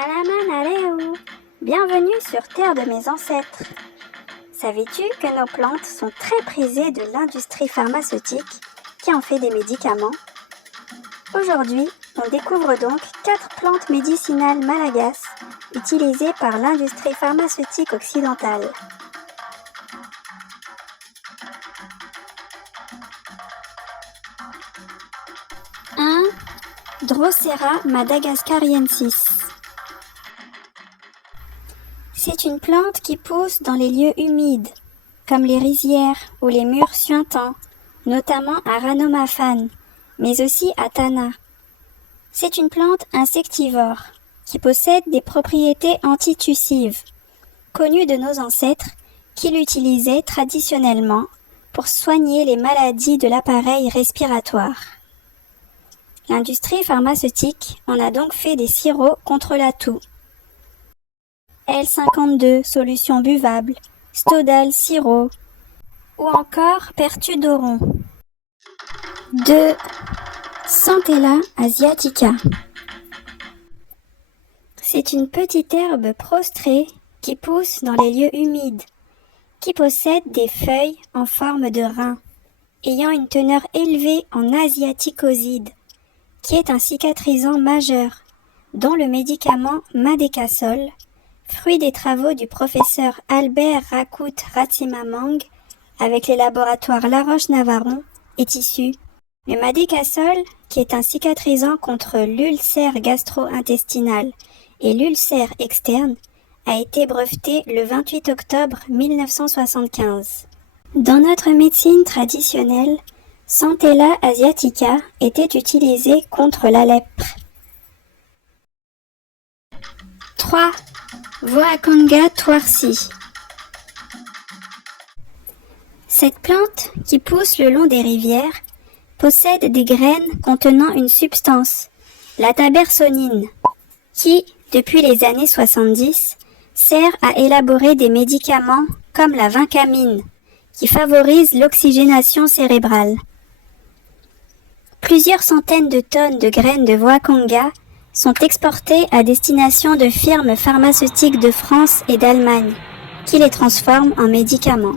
Salaman Aleo! Bienvenue sur Terre de mes ancêtres. Savais-tu que nos plantes sont très prisées de l'industrie pharmaceutique qui en fait des médicaments? Aujourd'hui, on découvre donc 4 plantes médicinales malagasy utilisées par l'industrie pharmaceutique occidentale. 1. Drosera madagascariensis. C'est une plante qui pousse dans les lieux humides, comme les rizières ou les murs suintants, notamment à Ranomafan, mais aussi à Tana. C'est une plante insectivore, qui possède des propriétés antitussives, connues de nos ancêtres qui l'utilisaient traditionnellement pour soigner les maladies de l'appareil respiratoire. L'industrie pharmaceutique en a donc fait des sirops contre la toux. L52 solution buvable, Stodal sirop ou encore Pertudoron. 2. Centella asiatica. C'est une petite herbe prostrée qui pousse dans les lieux humides, qui possède des feuilles en forme de rein, ayant une teneur élevée en asiaticoside, qui est un cicatrisant majeur, dont le médicament Madécasol, fruit des travaux du professeur Albert Rakout Ratsimamang avec les laboratoires Laroche-Navaron, est issu. Le Madécasol, qui est un cicatrisant contre l'ulcère gastro-intestinal et l'ulcère externe, a été breveté le 28 octobre 1975. Dans notre médecine traditionnelle, Centella asiatica était utilisée contre la lèpre. 3. Voacanga toirsi. Cette plante, qui pousse le long des rivières, possède des graines contenant une substance, la tabersonine, qui, depuis les années 70, sert à élaborer des médicaments comme la vincamine, qui favorise l'oxygénation cérébrale. Plusieurs centaines de tonnes de graines de Voacanga sont exportées à destination de firmes pharmaceutiques de France et d'Allemagne, qui les transforment en médicaments.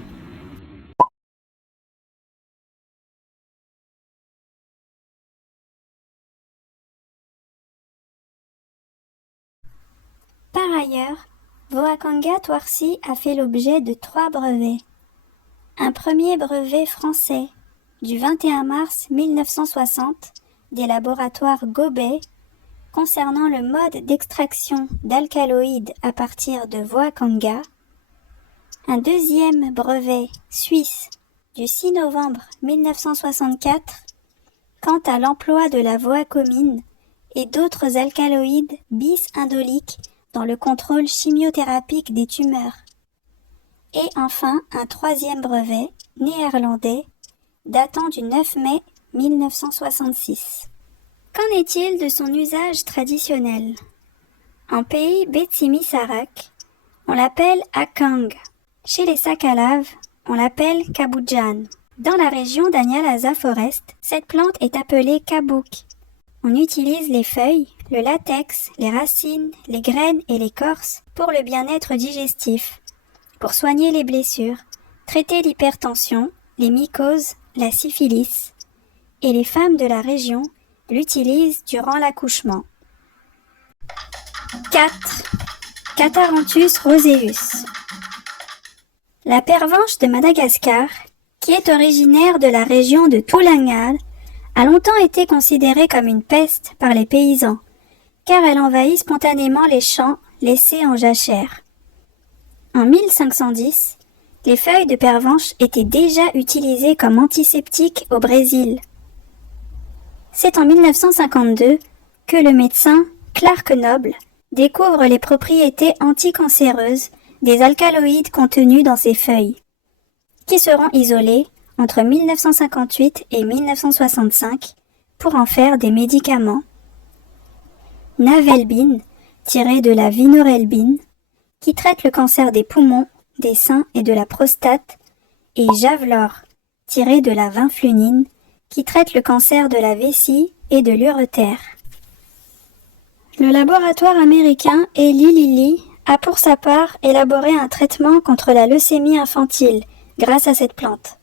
Par ailleurs, Voacanga toirsi a fait l'objet de 3 brevets. Un premier brevet français, du 21 mars 1960, des laboratoires Gobet, concernant le mode d'extraction d'alcaloïdes à partir de Voacanga. Un deuxième brevet suisse, du 6 novembre 1964, quant à l'emploi de la voacomine et d'autres alcaloïdes bis-indoliques dans le contrôle chimiothérapique des tumeurs. Et enfin un troisième brevet, néerlandais, datant du 9 mai 1966. Qu'en est-il de son usage traditionnel? En pays Betsimisaraq, on l'appelle akang. Chez les Sakalaves, on l'appelle kaboudjan. Dans la région d'Anyalaza Forest, cette plante est appelée kabouk. On utilise les feuilles, le latex, les racines, les graines et l'écorce pour le bien-être digestif, pour soigner les blessures, traiter l'hypertension, les mycoses, la syphilis, et les femmes de la région l'utilisent durant l'accouchement. 4. Catharanthus roseus. La pervenche de Madagascar, qui est originaire de la région de Toulangal, a longtemps été considérée comme une peste par les paysans, car elle envahit spontanément les champs laissés en jachère. En 1510, les feuilles de pervenche étaient déjà utilisées comme antiseptiques au Brésil. C'est en 1952 que le médecin Clark Noble découvre les propriétés anticancéreuses des alcaloïdes contenus dans ces feuilles, qui seront isolés entre 1958 et 1965 pour en faire des médicaments. Navelbine, tiré de la vinorelbine, qui traite le cancer des poumons, des seins et de la prostate, et Javlor, tiré de la vinflunine, qui traite le cancer de la vessie et de l'urétère. Le laboratoire américain Eli Lilly a pour sa part élaboré un traitement contre la leucémie infantile grâce à cette plante.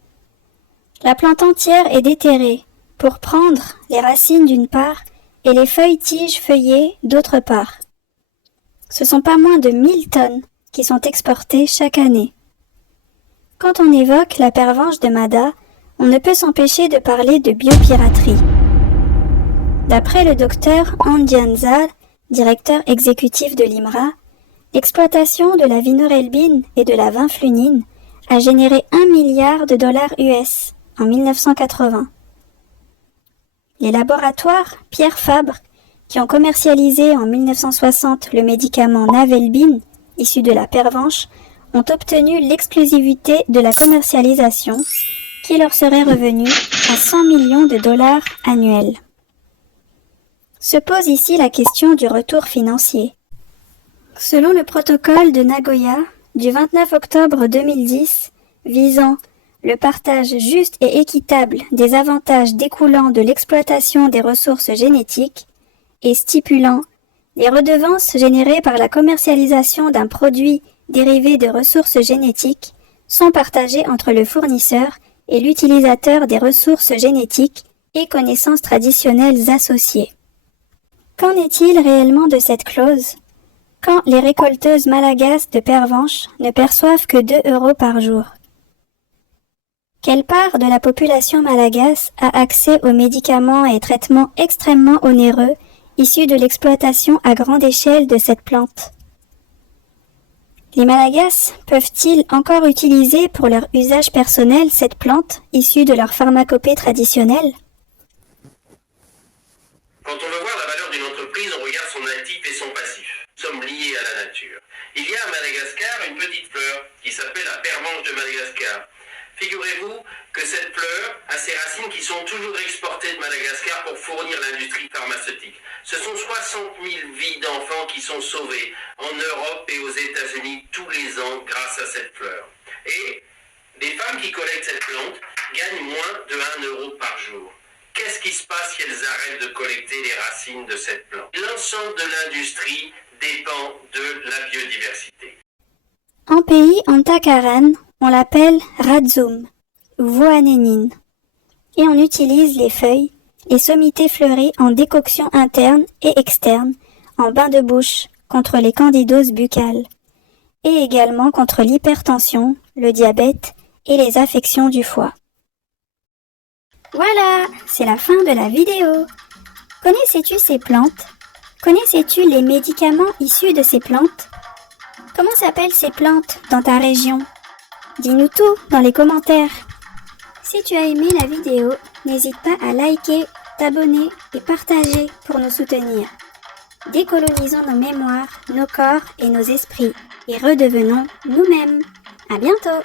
La plante entière est déterrée pour prendre les racines d'une part et les feuilles-tiges feuillées d'autre part. Ce sont pas moins de 1000 tonnes qui sont exportées chaque année. Quand on évoque la pervenche de Mada, on ne peut s'empêcher de parler de biopiraterie. D'après le docteur Andianza, directeur exécutif de l'IMRA, l'exploitation de la vinorelbine et de la vinflunine a généré 1 milliard de dollars US en 1980. Les laboratoires Pierre Fabre, qui ont commercialisé en 1960 le médicament Navelbine, issu de la pervenche, ont obtenu l'exclusivité de la commercialisation, qui leur serait revenue à 100 millions de dollars annuels. Se pose ici la question du retour financier. Selon le protocole de Nagoya du 29 octobre 2010 visant le partage juste et équitable des avantages découlant de l'exploitation des ressources génétiques et stipulant les redevances générées par la commercialisation d'un produit dérivé de ressources génétiques sont partagées entre le fournisseur et l'utilisateur des ressources génétiques et connaissances traditionnelles associées. Qu'en est-il réellement de cette clause quand les récolteuses malagasy de pervenche ne perçoivent que 2 € par jour? Quelle part de la population malagasy a accès aux médicaments et traitements extrêmement onéreux issus de l'exploitation à grande échelle de cette plante? Les Malagasy peuvent-ils encore utiliser pour leur usage personnel cette plante issue de leur pharmacopée traditionnelle? Quand on veut voir la valeur d'une entreprise, on regarde son actif et son passif. Nous sommes liés à la nature. Il y a à Madagascar une petite fleur qui s'appelle la pervenche de Madagascar. Figurez-vous que cette fleur a ses racines qui sont toujours exportées de Madagascar pour fournir l'industrie pharmaceutique. Ce sont 60 000 vies d'enfants qui sont sauvées en Europe et aux États-Unis tous les ans grâce à cette fleur. Et les femmes qui collectent cette plante gagnent moins de 1 € par jour. Qu'est-ce qui se passe si elles arrêtent de collecter les racines de cette plante? L'ensemble de l'industrie dépend de la biodiversité. En pays Antakaran, on l'appelle radzum, ou voanénine, et on utilise les feuilles, les sommités fleuries en décoction interne et externe, en bain de bouche, contre les candidoses buccales, et également contre l'hypertension, le diabète et les affections du foie. Voilà, c'est la fin de la vidéo. Connaissais-tu ces plantes? Connaissais-tu les médicaments issus de ces plantes? Comment s'appellent ces plantes dans ta région? Dis-nous tout dans les commentaires. Si tu as aimé la vidéo, n'hésite pas à liker, t'abonner et partager pour nous soutenir. Décolonisons nos mémoires, nos corps et nos esprits et redevenons nous-mêmes. À bientôt!